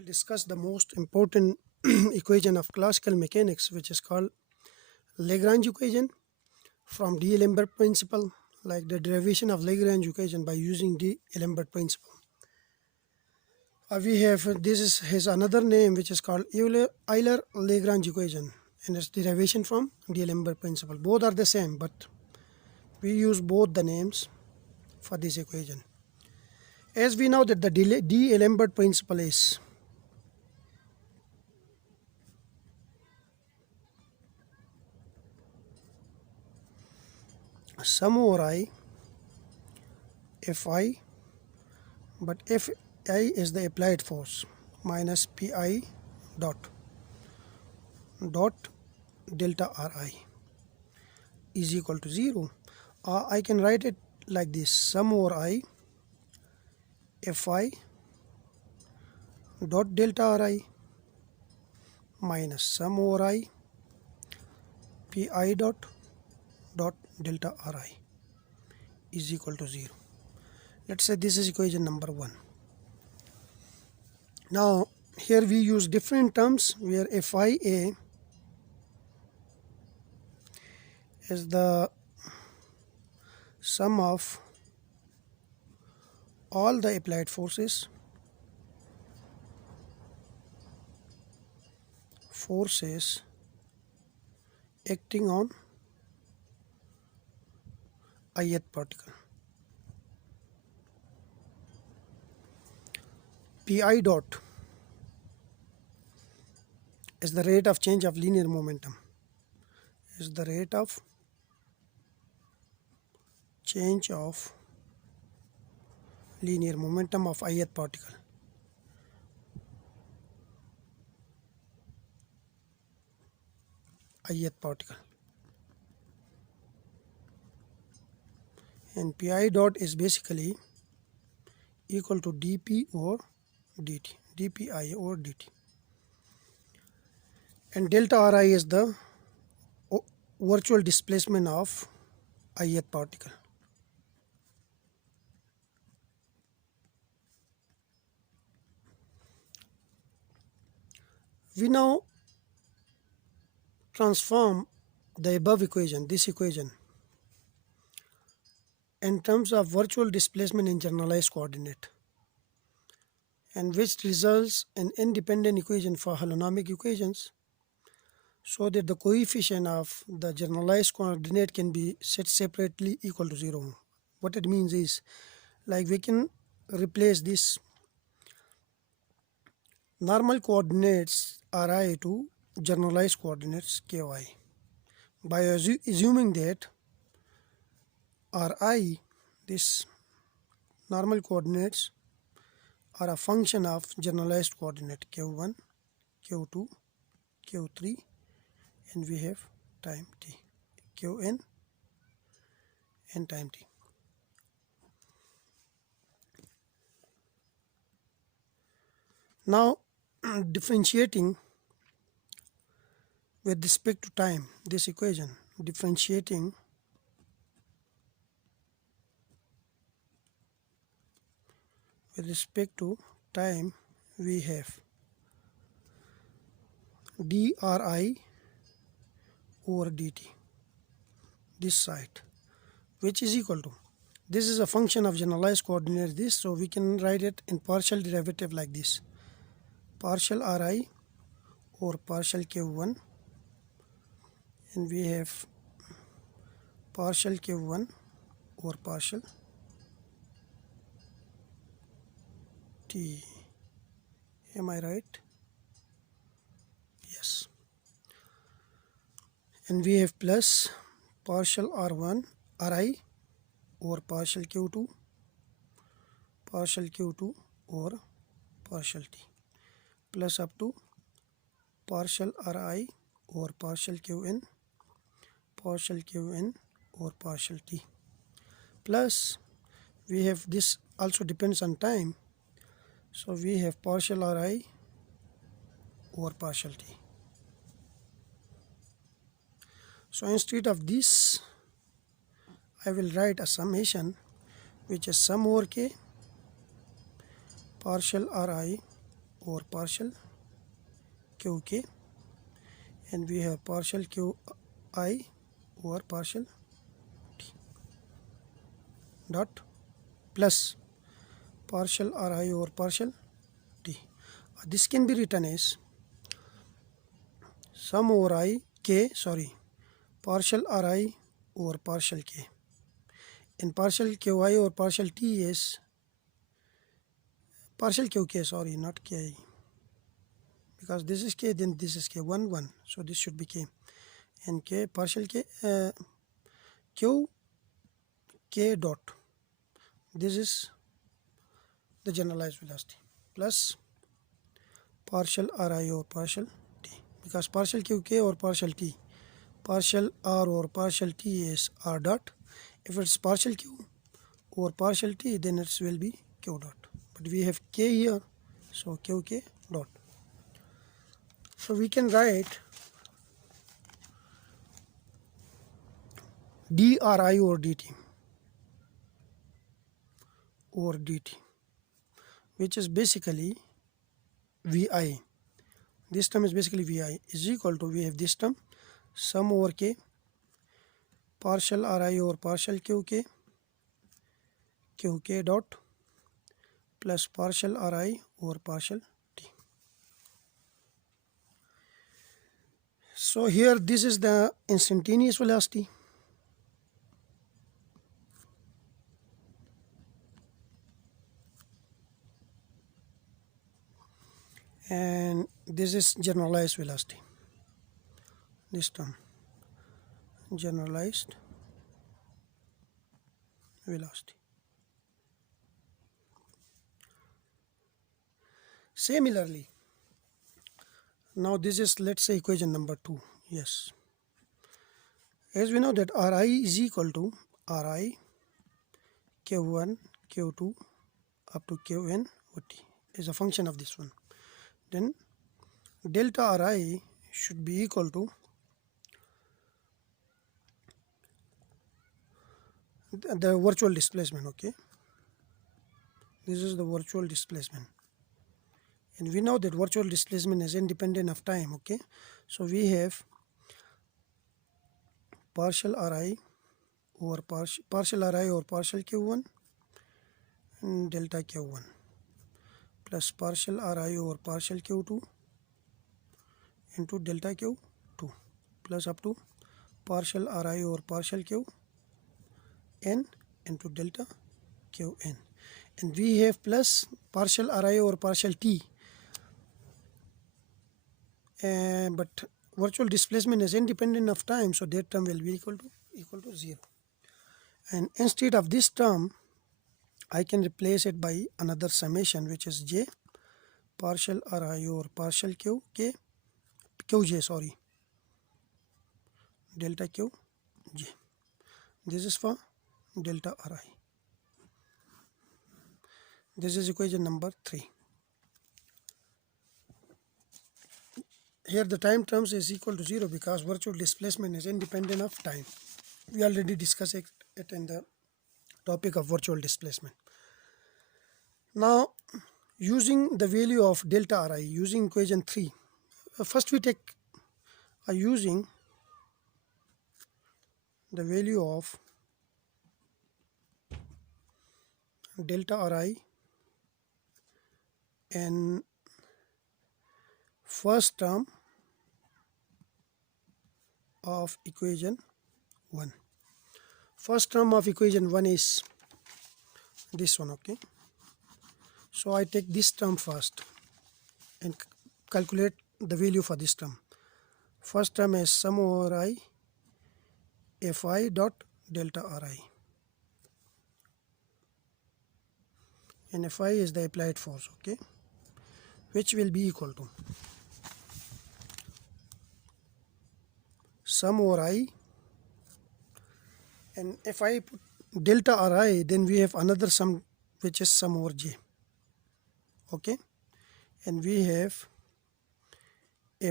We'll discuss the most important equation of classical mechanics, which is called Lagrange equation from D'Alembert principle, like the derivation of Lagrange equation by using D'Alembert principle. We have this is his another name, which is called Euler-Lagrange equation, and its derivation from D'Alembert principle. Both are the same, but we use both the names for this equation. As we know that the D'Alembert principle is sum over I Fi, but Fi is the applied force minus Pi dot delta Ri is equal to 0. I can write it like this: sum over I Fi dot delta Ri minus sum over I Pi dot delta Ri is equal to 0. Let's say this is equation number 1. Now here we use different terms where Fi A is the sum of all the applied forces acting on ith particle. Pi dot is the rate of change of linear momentum, is the rate of change of linear momentum of ith particle. And Pi dot is basically equal to dP or dt, dPi or dt. And delta Ri is the virtual displacement of ith particle. We now transform the above equation, this equation, in terms of virtual displacement in generalized coordinate, and which results in independent equation for holonomic equations, so that the coefficient of the generalized coordinate can be set separately equal to 0. What it means is, like, we can replace this normal coordinates Ri to generalized coordinates Ky by assuming that Ri, this normal coordinates, are a function of generalized coordinate Q1, Q2, Q3, and we have time t, Qn and time t. Now differentiating with respect to time, this equation, differentiating with respect to time, we have dRi over dt, this side, which is equal to, this is a function of generalized coordinate, this, so we can write it in partial derivative like this: partial Ri over partial Q1, and we have partial Q1 over partial t. Am I right? Yes. And we have plus partial R1 Ri over partial Q2 over partial t, plus up to partial Ri over partial Qn over partial t, plus we have this also depends on time, so we have partial Ri over partial t. So instead of this, I will write a summation, which is sum over k partial Ri over partial qk, and we have partial qi over partial t dot plus partial ri over partial t. This can be written as sum over partial ri over partial k, and partial qi over partial t is partial qk, not ki, because this is k, then this is k, 1 1, so this should be k, and k partial k q k dot, this is the generalized velocity, plus partial ri over partial t, because partial qk over partial t, partial r over partial t is r dot. If it's partial q over partial t, then it will be q dot, but we have k here, so qk dot. So we can write dri over dt over dt, which is basically vi. This term is basically vi is equal to, we have this term sum over k partial ri over partial qk dot plus partial ri over partial t. So here this is the instantaneous velocity, and this is generalized velocity, this term generalized velocity. Similarly, now this is, let's say, equation number 2. Yes, as we know that ri is equal to ri q1 q2 up to qn over t is a function of this one. Then delta ri should be equal to the virtual displacement. Okay, this is the virtual displacement, and we know that virtual displacement is independent of time. Okay, so we have partial ri over partial ri over partial q1 and delta q1 plus partial ri over partial q2 into delta q2 plus up to partial ri over partial qn into delta qn, and we have plus partial ri over partial t, but virtual displacement is independent of time, so that term will be equal to 0. And instead of this term, I can replace it by another summation, which is j partial ri over partial qj delta qj. This is for delta ri. This is equation number 3. Here the time terms is equal to 0 because virtual displacement is independent of time. We already discussed it in the topic of virtual displacement. Now, using the value of delta ri, using equation 3, first we take using the value of delta ri in first term of equation 1. First term of equation 1 is this one. Okay, so I take this term first and calculate the value for this term. First term is sum over I fi dot delta ri, and fi is the applied force. Okay, which will be equal to sum over I, and if I put delta ri, then we have another sum which is sum over j. Okay, and we have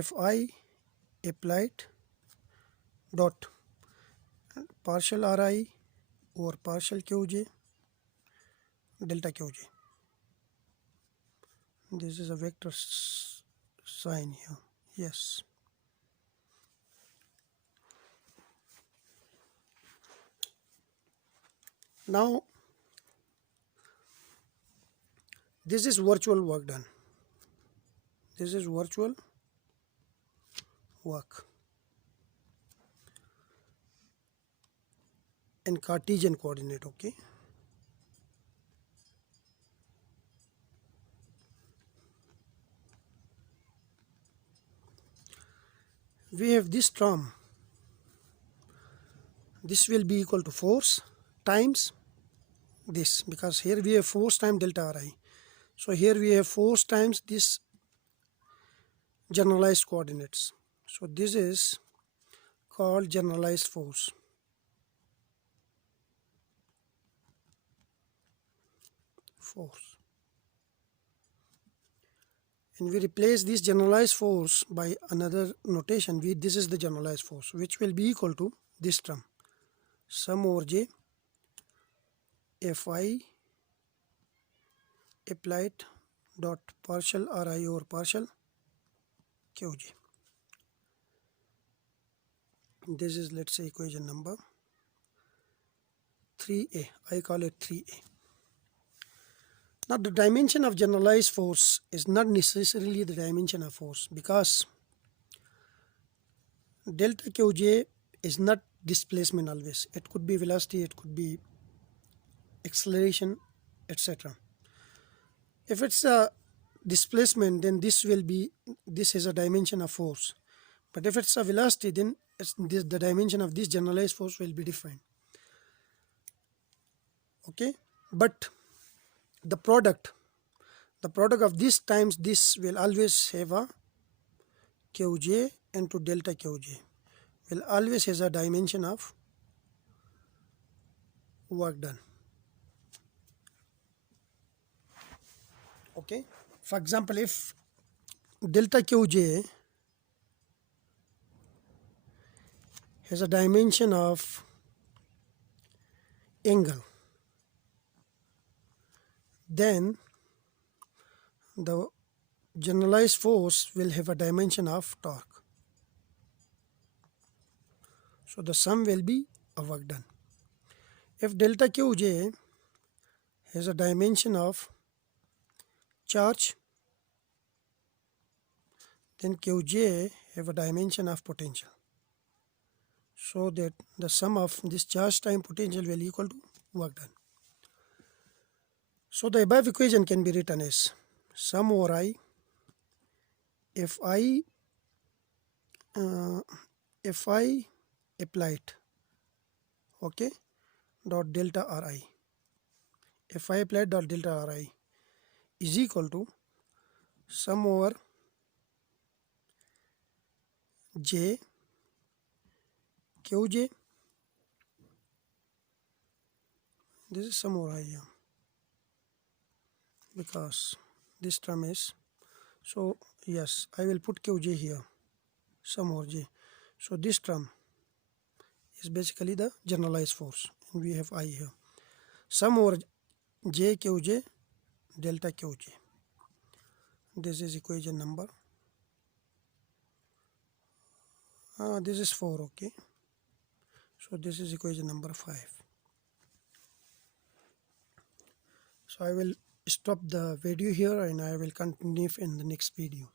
fi applied dot partial ri over partial qj delta qj. This is a vector sign here. Yes. Now this is virtual work done. This is virtual work in Cartesian coordinate. Okay. We have this term. This will be equal to force times this, because here we have force times delta Ri. So here we have force times this generalized coordinates. So this is called generalized force. And we replace this generalized force by another notation. This is the generalized force, which will be equal to this term, sum over j fi applied dot partial Ri over partial qj. This is, let's say, equation number 3a. I call it 3a. Now the dimension of generalized force is not necessarily the dimension of force, because delta qj is not displacement always. It could be velocity, it could be acceleration, etc. If it's a displacement, then this is a dimension of force. But if it's a velocity, then the dimension of this generalized force will be different. Okay, but the product of this times this will always have a qj into delta qj, will always has a dimension of work done. Okay, for example, if delta qj has a dimension of angle, then the generalized force will have a dimension of torque. So the sum will be a work done. If delta qj has a dimension of charge, then qj have a dimension of potential. So that the sum of this charge time potential will equal to work done. So the above equation can be written as sum over I fi applied, okay, dot delta Ri, fi applied dot delta Ri is equal to sum over j qj. This is sum over I here, because this term is, so yes, I will put qj here, sum over j. So this term is basically the generalized force, and we have I here, sum over j qj delta qj. This is equation number this is 4. Okay, so this is equation number 5. So I will stop the video here and I will continue in the next video.